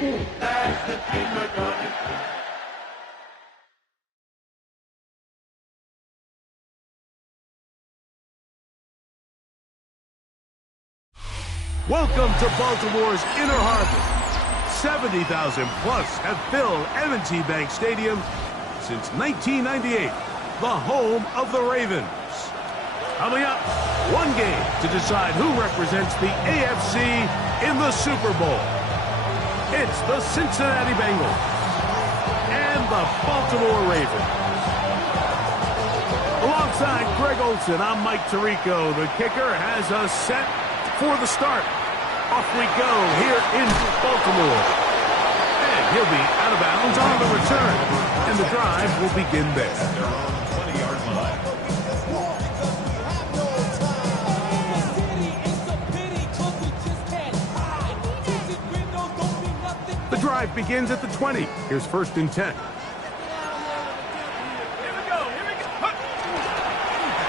That's the team we're going. Welcome to Baltimore's Inner Harbor. 70,000 plus have filled M&T Bank Stadium since 1998, the home of the Ravens. Coming up, one game to decide who represents the AFC in the Super Bowl. It's the Cincinnati Bengals and the Baltimore Ravens. Alongside Greg Olsen, I'm Mike Tirico. The kicker has us set for the start. Off we go here in Baltimore. And he'll be out of bounds on the return. And the drive will begin there. Their own 20-yard line. The drive begins at the 20. Here's 1st and 10.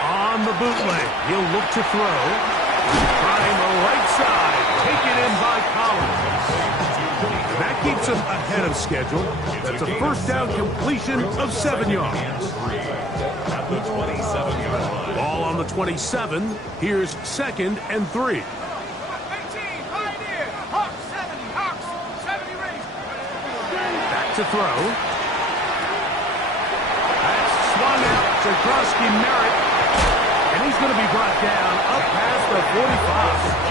On the bootleg, he'll look to throw. Trying the right side. Taken in by Collins. That keeps him ahead of schedule. That's a first down completion of 7 yards. At the 27-yard line. Ball on the 27. Here's 2nd and 3. Back to throw. That's swung out to Krosky Merritt. And he's going to be brought down up past the 45.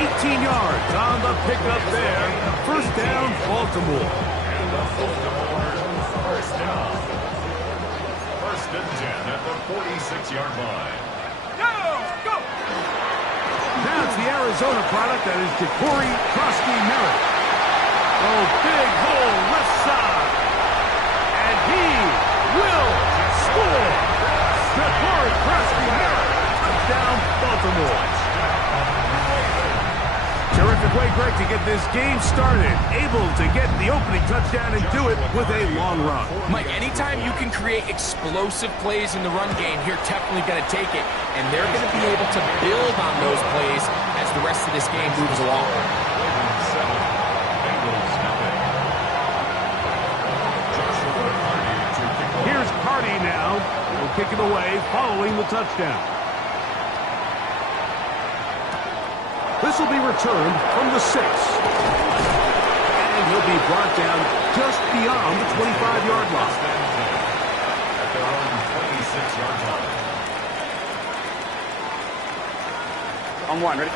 18 yards on the pickup there. First down, Baltimore. And the Baltimore first down. 1st and 10 at the 46-yard line. Go! Now it's the Arizona product that is Ja'Cory Krosky Merritt. Oh, big hole left side. And he will score. Ja'Cory Krosky Merritt. Touchdown, Baltimore. Terrific way, Greg, to get this game started. Able to get the opening touchdown and do it with a long run. Mike, anytime you can create explosive plays in the run game, you're definitely going to take it. And they're going to be able to build on those plays as the rest of this game moves along. Ravens 7, Bengals nothing. Joshua Hardy to kick off. Here's Hardy now. He'll kick it away following the touchdown. This will be returned from the 6. And he'll be brought down just beyond the 25-yard line. At their own 26-yard line. On one, ready?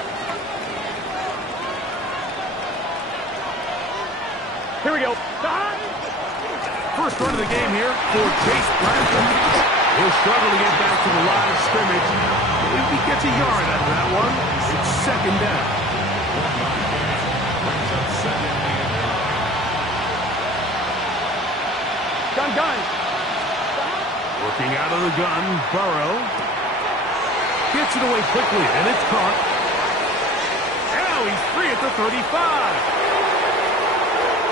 Here we go. First run of the game here for Chase Blanton. He'll struggle to get back to the line of scrimmage. If he gets a yard out of that one, it's 2nd down. Brings up 2nd and 5. Gun. Working out of the gun, Burrow. Gets it away quickly, and it's caught. Now he's free at the 35.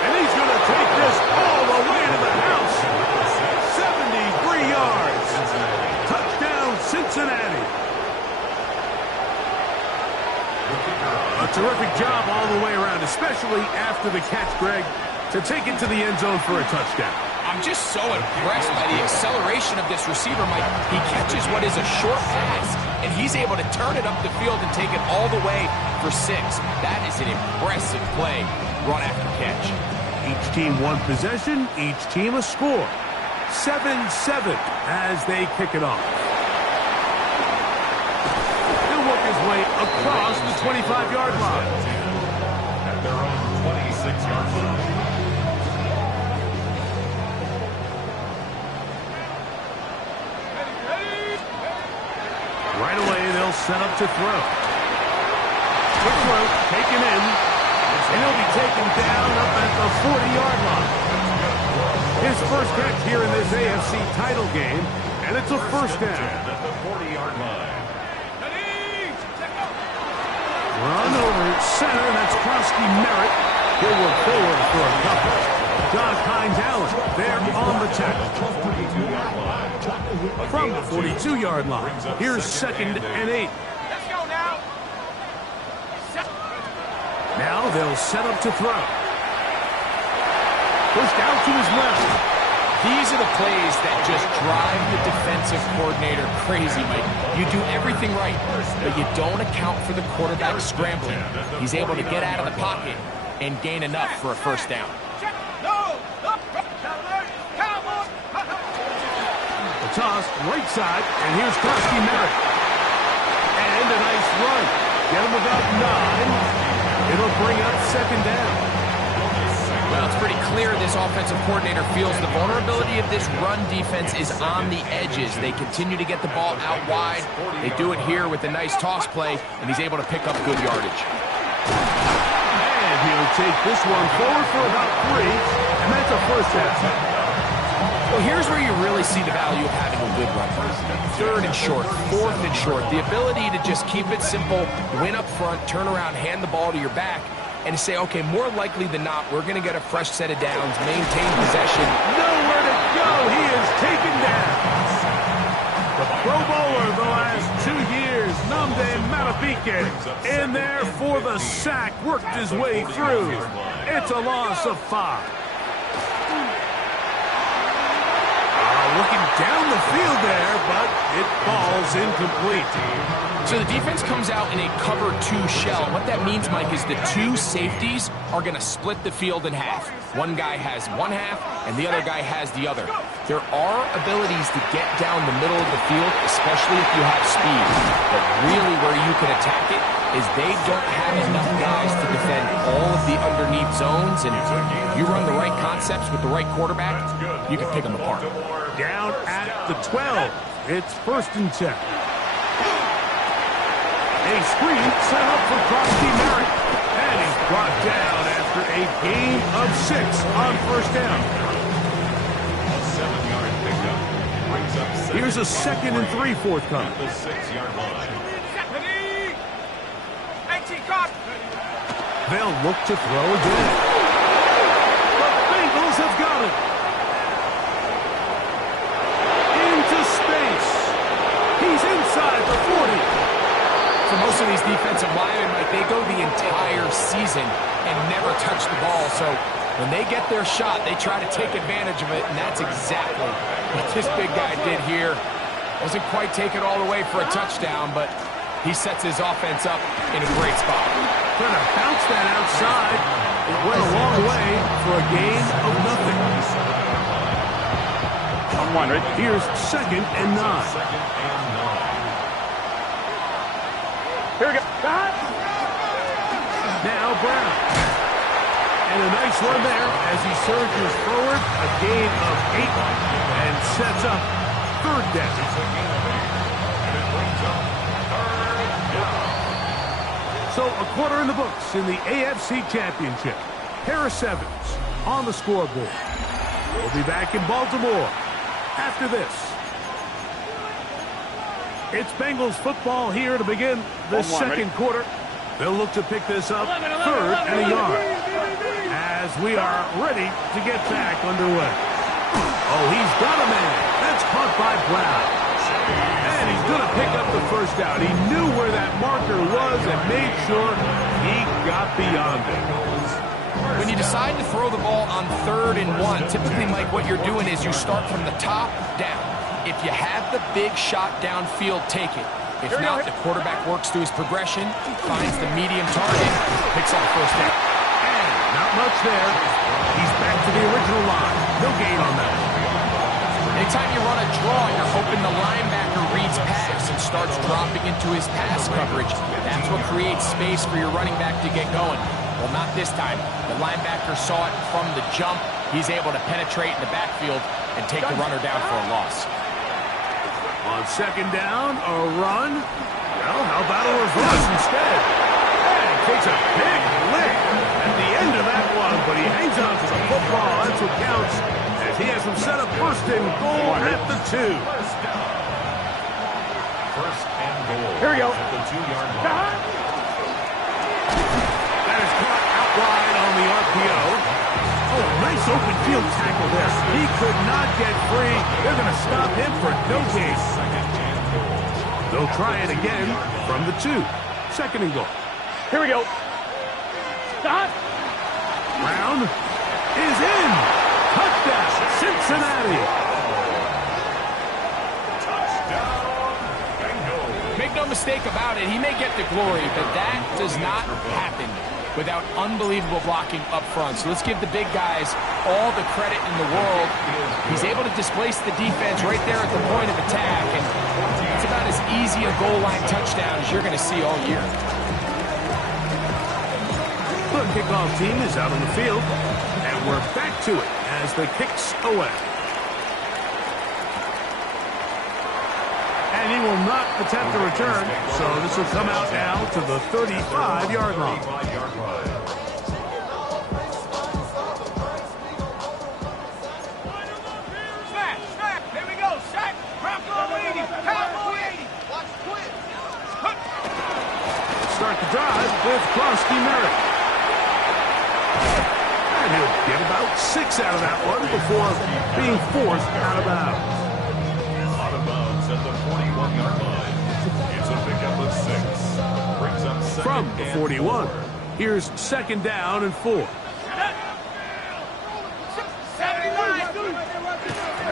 And he's going to take this all the way to the house. 73 yards. Touchdown, Cincinnati. A terrific job all the way around, especially after the catch, Greg, to take it to the end zone for a touchdown. I'm just so impressed by the acceleration of this receiver, Mike. He catches what is a short pass, and he's able to turn it up the field and take it all the way for 6. That is an impressive play, run after catch. Each team one possession, each team a score. 7-7 as they kick it off. He'll work his way across the 25-yard line. At their own 26-yard line. Right away, they'll set up to throw. Quick throw, taken in, and he'll be taken down up at the 40-yard line. His first catch here in this AFC title game, and it's a first down. At the 40-yard line. Run over center, that's Krosky Merritt. He'll work forward for a couple. John Hines-Allen there on the tackle. 42-yard line. From the 42-yard line, here's 2nd and 8. Let's go now. Now they'll set up to throw. Pushed out to his left. These are the plays that just drive the defensive coordinator crazy, Mike. You do everything right, but you don't account for the quarterback scrambling. He's able to get out of the pocket and gain enough for a first down. The toss, right side, and here's Koski Merritt. And a nice run. Get him about 9. It'll bring up second down. Well, it's pretty clear this offensive coordinator feels the vulnerability of this run defense is on the edges. They continue to get the ball out wide. They do it here with a nice toss play, and he's able to pick up good yardage. And he'll take this one forward for about 3, and that's a first down. Well, here's where you really see the value of having a good run. 3rd and short, 4th and short. The ability to just keep it simple, win up front, turn around, hand the ball to your back, and say, okay, more likely than not, we're going to get a fresh set of downs, maintain possession. Nowhere to go. He is taken down. The Pro Bowler the last 2 years, Nnamdi Madubuike, in there for the sack, worked his way through. It's a loss of 5. Looking down the field there, but it falls incomplete. So the defense comes out in a cover 2 shell. What that means, Mike, is the 2 safeties are going to split the field in half. One guy has one half, and the other guy has the other. There are abilities to get down the middle of the field, especially if you have speed. But really where you can attack it is they don't have enough guys to defend all of the underneath zones, and if you run the right concepts with the right quarterback, you can pick them apart. Down at the 12. It's 1st and 10. A screen set up for Koski Merritt. And he's brought down after a gain of 6 on first down. A 7-yard pickup brings up 7. Here's a 2nd and 3 forthcoming. The 6-yard line. They'll look to throw again. The Bengals have got it. Into space. He's inside the 40. For most of these defensive linemen, Mike, they go the entire season and never touch the ball. So when they get their shot, they try to take advantage of it, and that's exactly what this big guy did here. Doesn't quite take it all the way for a touchdown, but he sets his offense up in a great spot. Trying to bounce that outside. It went a long way for a gain of nothing. On 1, right? Here's 2nd and 9. Here we go. Now Brown. And a nice run there as he surges forward. A gain of 8 and sets up 3rd down. So a quarter in the books in the AFC Championship. Harris Evans on the scoreboard. We'll be back in Baltimore after this. It's Bengals football here to begin the second quarter. They'll look to pick this up 3rd and a yard as we are ready to get back underway. Oh, he's got a man. That's caught by Brown. And he's going to pick up the first down. He knew where that marker was and made sure he got beyond it. When you decide to throw the ball on 3rd and 1, typically, Mike, what you're doing is you start from the top down. If you have the big shot downfield, take it. If not, the quarterback works through his progression, finds the medium target, picks up the first down. And not much there. He's back to the original line. No gain on that. Anytime you run a draw, you're hoping the linebacker reads pass and starts dropping into his pass coverage. That's what creates space for your running back to get going. Well, not this time. The linebacker saw it from the jump. He's able to penetrate in the backfield and take the runner down for a loss. On 2nd down, a run. Well, how about a reverse instead? And takes a big lick at the end of that one, but he hangs on to the football. That's what counts. As he has him set up 1st and goal at the 2. 1st and goal. Here we go. At the 2-yard line. That is caught out wide on the RPO. Oh, nice open field tackle there. He could not get free. They're going to stop him for no gain. They'll try it again from the 2. 2nd and goal. Here we go. Brown is in. Touchdown, Cincinnati. Touchdown, Bengals. Make no mistake about it, he may get the glory, but that does not happen without unbelievable blocking up front. So let's give the big guys all the credit in the world. He's able to displace the defense right there at the point of attack, and it's about as easy a goal line touchdown as you're going to see all year. The kickoff team is out on the field, and we're back to it as the kick's away. And he will not attempt a return, so this will come out now to the 35-yard line. 35-yard line. Snap. Here we go. Sack. Bronco 80. Cowboy 80. Watch quick. Start the drive with Krosky Merritt. And he'll get about 6 out of that one before being forced out of bounds. Out of bounds at the 41-yard line. It's a pickup of 6. Brings up second From the and 41, 4. here's 2nd down and 4.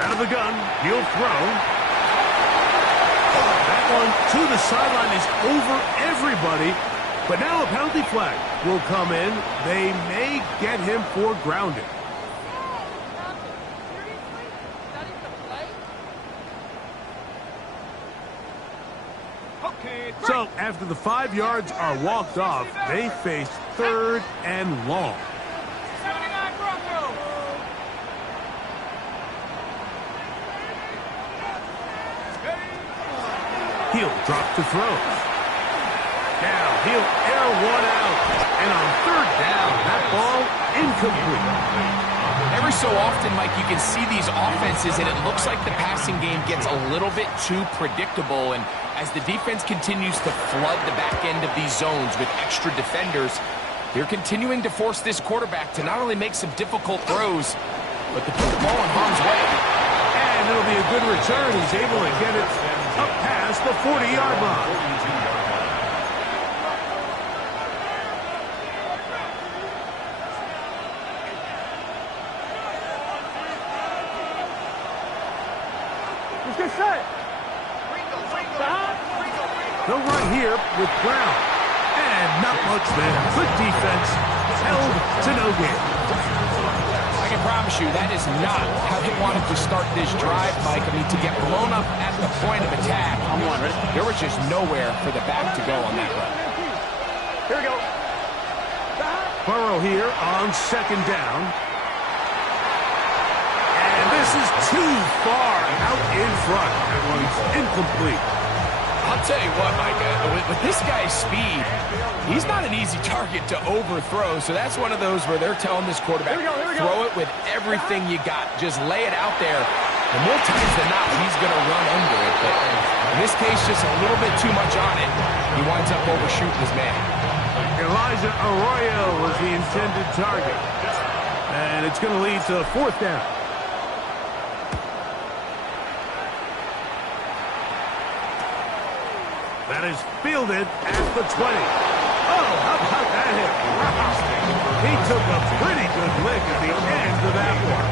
Out of the gun, he'll throw. That one to the sideline is over everybody. But now a penalty flag will come in. They may get him for grounding. So after the 5 yards are walked off, they face 3rd and long. 79 Bronco. He'll drop to throw. Now he'll air one out. And on 3rd down, that ball incomplete. Every so often, Mike, you can see these offenses, and it looks like the passing game gets a little bit too predictable. And as the defense continues to flood the back end of these zones with extra defenders, they're continuing to force this quarterback to not only make some difficult throws, but to put the ball in harm's way. And it'll be a good return. He's able to get it up past the 40-yard line. Get set. They'll run here with Brown. And not much there. Good defense. Held to no gain. I can promise you that is not how they wanted to start this drive, Mike. I mean, to get blown up at the point of attack, there was just nowhere for the back to go on that run. Here we go. Burrow here on 2nd down. And this is too far out in front. That one's incomplete. I'll tell you what, Mike, with this guy's speed, he's not an easy target to overthrow. So that's one of those where they're telling this quarterback, throw it with everything you got. Just lay it out there. And more times than not, he's going to run under it. But in this case, just a little bit too much on it. He winds up overshooting his man. Elijah Arroyo was the intended target. And it's going to lead to 4th down. That is fielded at the 20. Oh, how about that hit? Wow. He took a pretty good lick at the end of that one.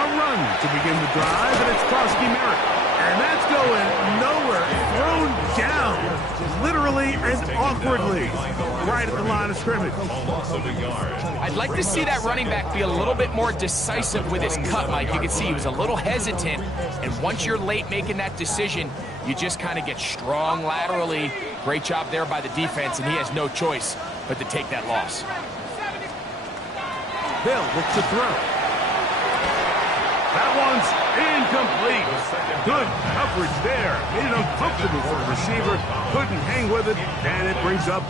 A run to begin the drive, and it's Krosky Merritt. And that's going nowhere. Thrown down, literally and awkwardly, right at the line of scrimmage. I'd like to see that running back be a little bit more decisive with his cut, Mike. You can see he was a little hesitant, and once you're late making that decision, you just kind of get strong laterally. Great job there by the defense, and he has no choice but to take that loss. They'll look to throw. That one's incomplete. Good coverage there. Made it uncomfortable for the receiver. Couldn't hang with it, and it brings up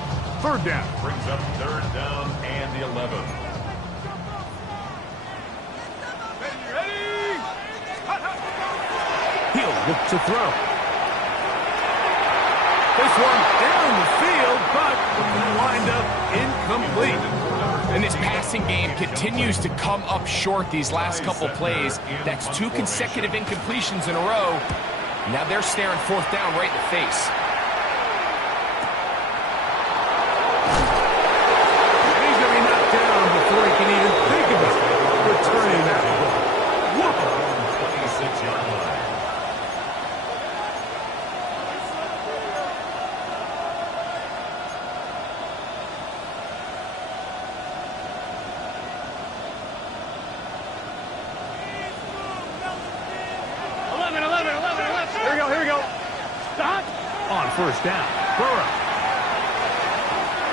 3rd down. Brings up 3rd down and the 11. He'll look to throw. This one down the field, but will wind up incomplete. And this passing game continues to come up short these last couple plays. That's 2 consecutive incompletions in a row. Now they're staring fourth down right in the face. And he's going to be knocked down before he can even think about returning that ball. Whoa! 26-yard line. Here we go. Stop. On first down, Burrow.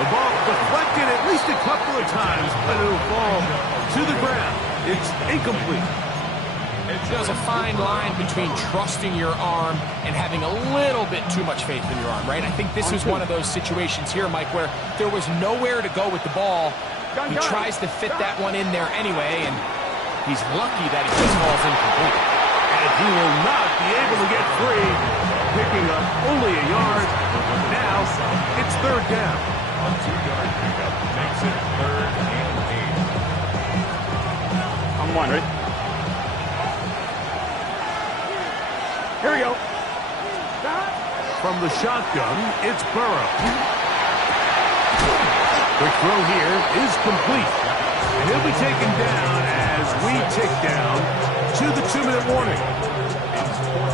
The ball deflected at least a couple of times, but it'll fall to the ground. It's incomplete. There's a fine line between trusting your arm and having a little bit too much faith in your arm, right? I think this is one of those situations here, Mike, where there was nowhere to go with the ball. He tries to fit that one in there anyway, and he's lucky that it just falls incomplete. And he will not be able to get free, picking up only a yard. Now, it's third down. A 2-yard pickup makes it 3rd and 8. On one, ready? Here we go. From the shotgun, it's Burrow. Quick throw here is complete. And he'll be taken down as we tick down to the 2-minute warning.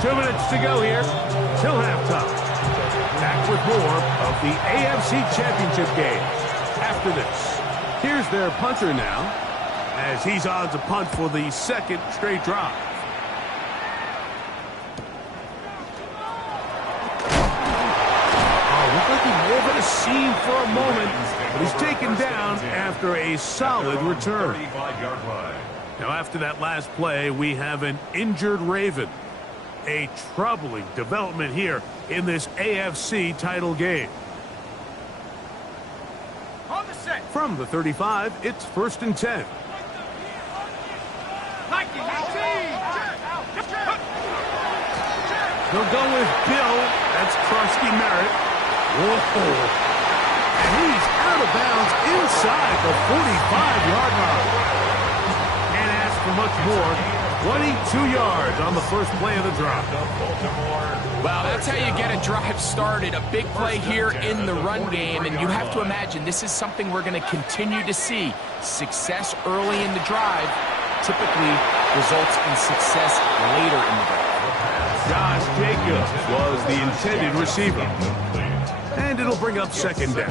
2 minutes to go here till halftime. Back with more of the AFC Championship game after this. Here's their punter now as he's on to punt for the second straight drive. Looked like he wove in a seam for a moment, but he's taken down after a solid return. 35-yard line. Now, after that last play, we have an injured Raven. A troubling development here in this AFC title game. On the set. From the 35, it's 1st and 10. They'll go with Bill. That's Krusty Merritt. Whoa. And he's out of bounds inside the 45-yard line. Can't ask for much more. 22 yards on the first play of the drive. Well, that's how you get a drive started. A big play here in the run game, and you have to imagine this is something we're going to continue to see. Success early in the drive typically results in success later in the drive. Josh Jacobs was the intended receiver. And it'll bring up second down.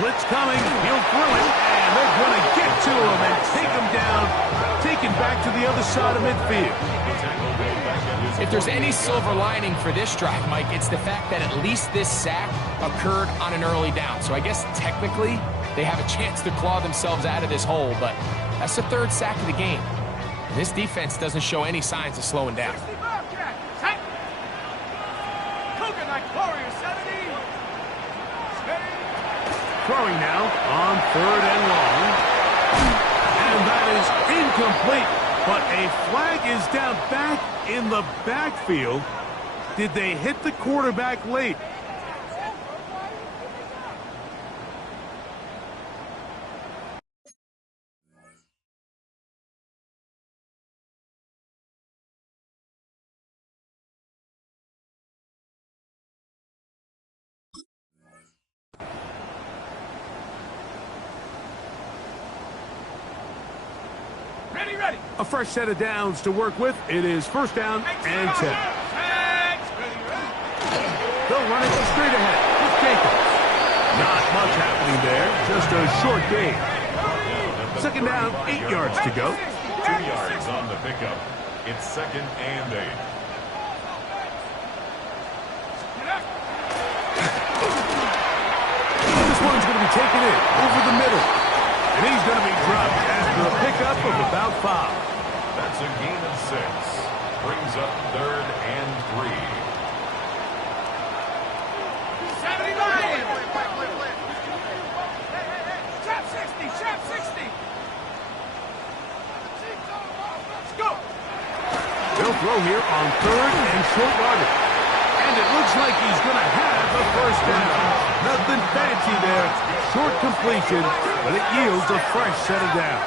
Blitz coming, he'll throw it, and they're going to get to him and take him down, taken back to the other side of midfield. If there's any silver lining for this drive, Mike, it's the fact that at least this sack occurred on an early down. So I guess technically they have a chance to claw themselves out of this hole, but that's the 3rd sack of the game. And this defense doesn't show any signs of slowing down. Throwing now on 3rd and long. And that is incomplete. But a flag is down back in the backfield. Did they hit the quarterback late? Ready. A fresh set of downs to work with. It is 1st down and 10. They'll run it straight ahead with Jacobs. Not much happening there. Just a short gain. 2nd down, 8 yards to go. 2 yards on the pickup. It's 2nd and 8. This one's going to be taken in over the middle. And he's going to be dropped after a pickup of about 5. That's a gain of 6. Brings up 3rd and 3. 79. Chop 60. Let's go. They'll throw here on 3rd and short yardage. And it looks like he's going to have a 1st down. The Nothing fancy there. Short completion, but it yields a fresh set of down.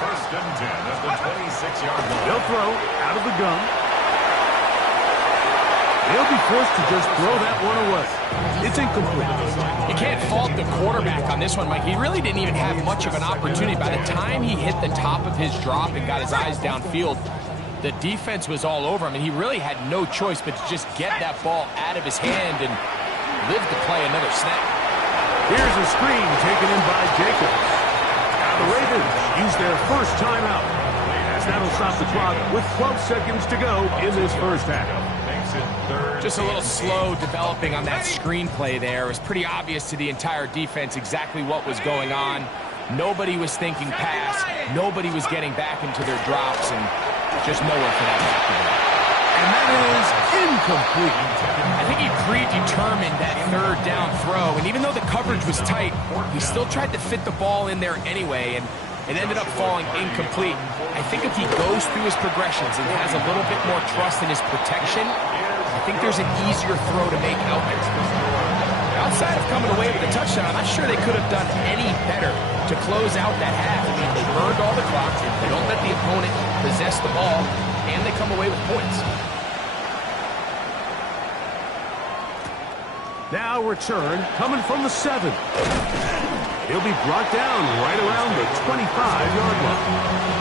First and 10 at the 26-yard line. They'll throw out of the gun. They'll be forced to just throw that one away. It's incomplete. You can't fault the quarterback on this one, Mike. He really didn't even have much of an opportunity. By the time he hit the top of his drop and got his eyes downfield, the defense was all over him, and he really had no choice but to just get that ball out of his hand and live to play another snap. Here's a screen taken in by Jacobs. Now the Ravens use their first timeout, as that'll stop the clock with 12 seconds to go in this first half. Just a little slow developing on that screenplay there. It was pretty obvious to the entire defense exactly what was going on. Nobody was thinking pass. Nobody was getting back into their drops, and just nowhere for that back to go. And that is incomplete. I think he predetermined that third down throw, and even though the coverage was tight, he still tried to fit the ball in there anyway, and it ended up falling incomplete. I think if he goes through his progressions and has a little bit more trust in his protection, I think there's an easier throw to make out there. Outside of coming away with a touchdown, I'm not sure they could have done any better to close out that half. I mean, they burned all the clock, they don't let the opponent possess the ball, and they come away with points. Now return coming from the 7. He'll be brought down right around the 25-yard line.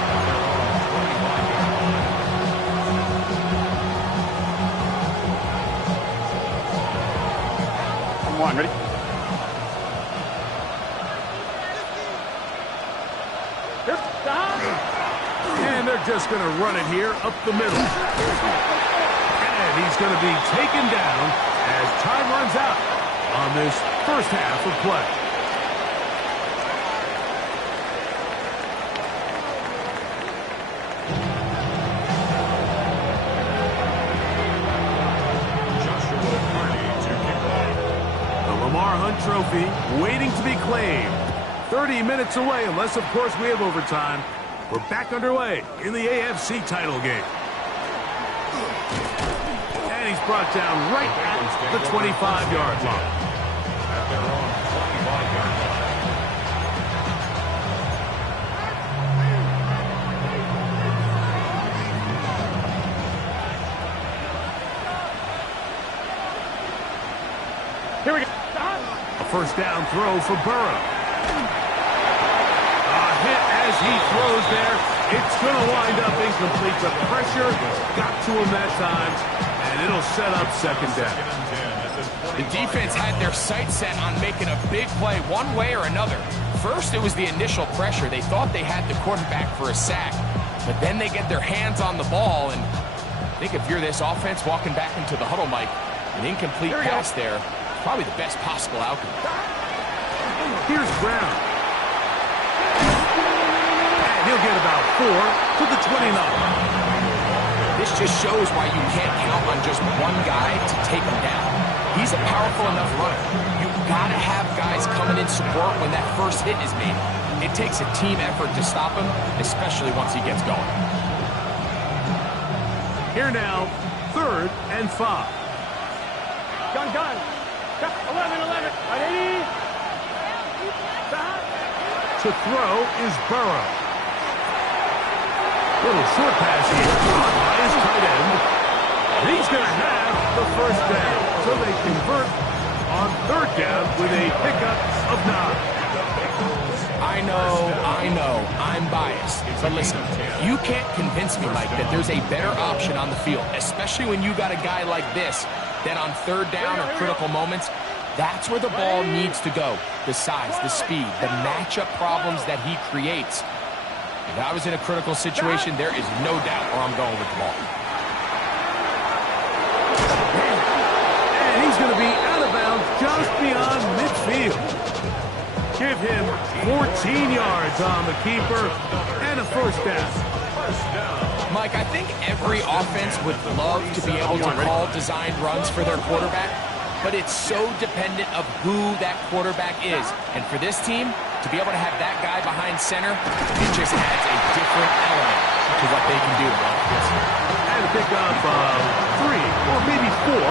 One, ready? And they're just going to run it here up the middle. And he's going to be taken down as time runs out on this first half of play. Trophy waiting to be claimed. 30 minutes away, unless, of course, we have overtime. We're back underway in the AFC title game. And he's brought down right at the 25-yard line. At their own 25-yard line. Here we go. First down throw for Burrow. A hit as he throws there. It's going to wind up incomplete. The pressure got to him that time, and it'll set up second down. The defense had their sights set on making a big play one way or another. First, it was the initial pressure. They thought they had the quarterback for a sack, but then they get their hands on the ball, and I think if you're this offense walking back into the huddle, Mike, an incomplete pass there, probably the best possible outcome. Here's Brown. And he'll get about 4 to the 29. This just shows why you can't count on just one guy to take him down. He's a powerful enough runner. You've got to have guys coming in support when that first hit is made. It takes a team effort to stop him, especially once he gets going. Here now, 3rd and 5. Gun. 11. Ready? To throw is Burrow. Little short pass here by his tight end. And he's going to have the first down. So they convert on 3rd down with a pickup of 9. I know, I'm biased. But listen, you can't convince me, Mike, that there's a better option on the field, especially when you got a guy like this, that on 3rd down or critical moments, that's where the ball needs to go. The size, the speed, the matchup problems that he creates. If I was in a critical situation, there is no doubt where I'm going with the ball. And he's going to be out of bounds just beyond midfield. Give him 14 yards on the keeper and a first down. Mike, I think every offense would love to be able to call designed runs for their quarterback, but it's so dependent of who that quarterback is. And for this team, to be able to have that guy behind center, it just adds a different element to what they can do. And a pickup of 3 or maybe 4.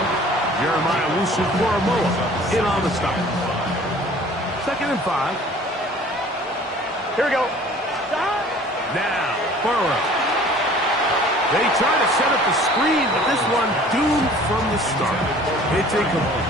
Jeremiah Owusu-Koramoah in on the stop. 2nd and 5. Here we go. Now, Burrow. They try to set up the screen, but this one doomed from the start. It's incomplete.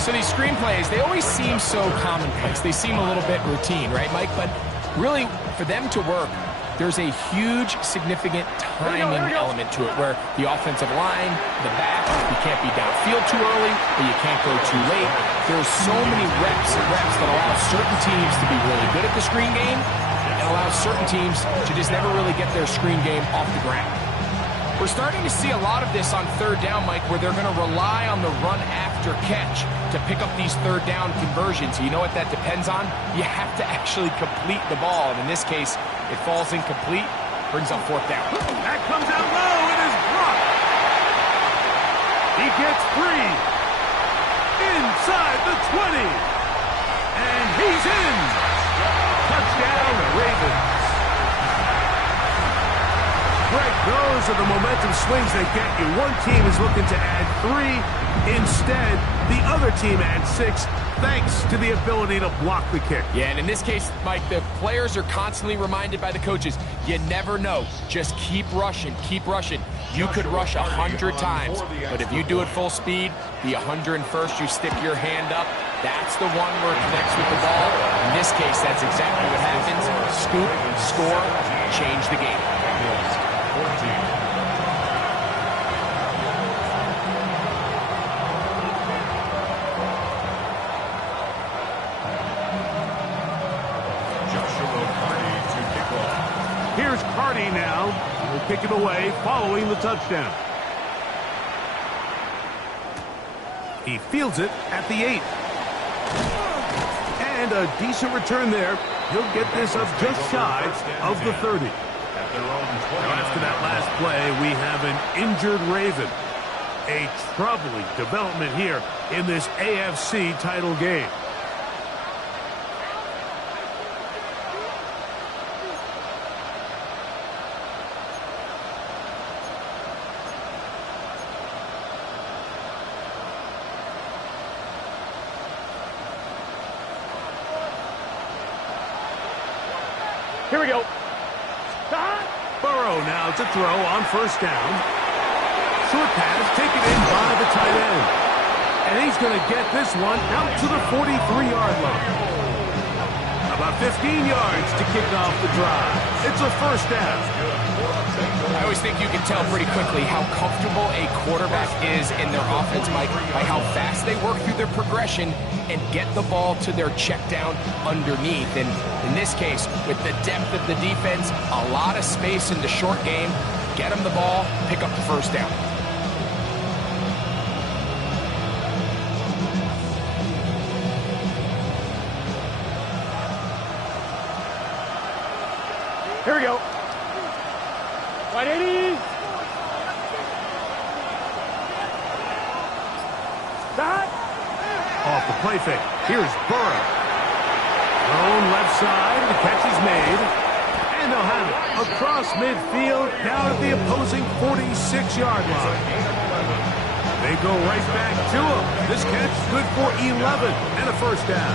So these screenplays, they always seem so commonplace. They seem a little bit routine, right, Mike? But really, for them to work, there's a huge, significant timing element to it where the offensive line, the back, you can't be downfield too early, but you can't go too late. There's so many reps and reps that allow certain teams to be really good at the screen game and allow certain teams to just never really get their screen game off the ground. We're starting to see a lot of this on 3rd down, Mike, where they're going to rely on the run after catch to pick up these 3rd down conversions. You know what that depends on? You have to actually complete the ball. And in this case, it falls incomplete, brings up 4th down. That comes out low. It is blocked. He gets free. Inside the 20. And he's in. Touchdown, Ravens. Greg, those are the momentum swings they get you. One team is looking to add 3. Instead, the other team adds 6, thanks to the ability to block the kick. Yeah, and in this case, Mike, the players are constantly reminded by the coaches, you never know. Just keep rushing, keep rushing. You could rush 100 times, but if you do it full speed, the 101st, you stick your hand up, that's the one where it connects with the ball. In this case, that's exactly what happens. Scoop, score, change the game. 14. Here's Carty now. He'll kick it away following the touchdown. He fields it at the 8. And a decent return there. He'll get this up just shy of the 30. Now after that last play, we have an injured Raven. A troubling development here in this AFC title game. Here we go. Burrow now to throw on 1st down. Short pass taken in by the tight end. And he's going to get this one out to the 43-yard line. About 15 yards to kick off the drive. It's a 1st down. I always think you can tell pretty quickly how comfortable a quarterback is in their offense, Mike, by how fast they work through their progression and get the ball to their check down underneath. And in this case, with the depth of the defense, a lot of space in the short game, get them the ball, pick up the 1st down. Here we go. 180. Off the play fake. Here's Burrow. Thrown left side. The catch is made. And they'll have it across midfield down at the opposing 46-yard line. They go right back to him. This catch good for 11 and a 1st down.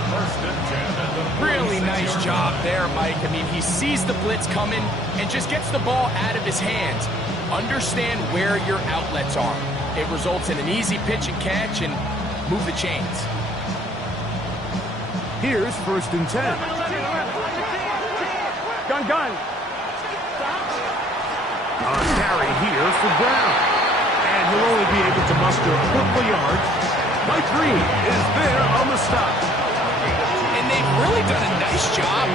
Really nice job there, Mike. I mean, he sees the blitz coming and just gets the ball out of his hands. Understand where your outlets are. It results in an easy pitch and catch and move the chains. Here's 1st and 10. Gun. A carry here for Brown. And he'll only be able to muster a couple yards. Mike Reed is there on the stop. And they've really done a nice job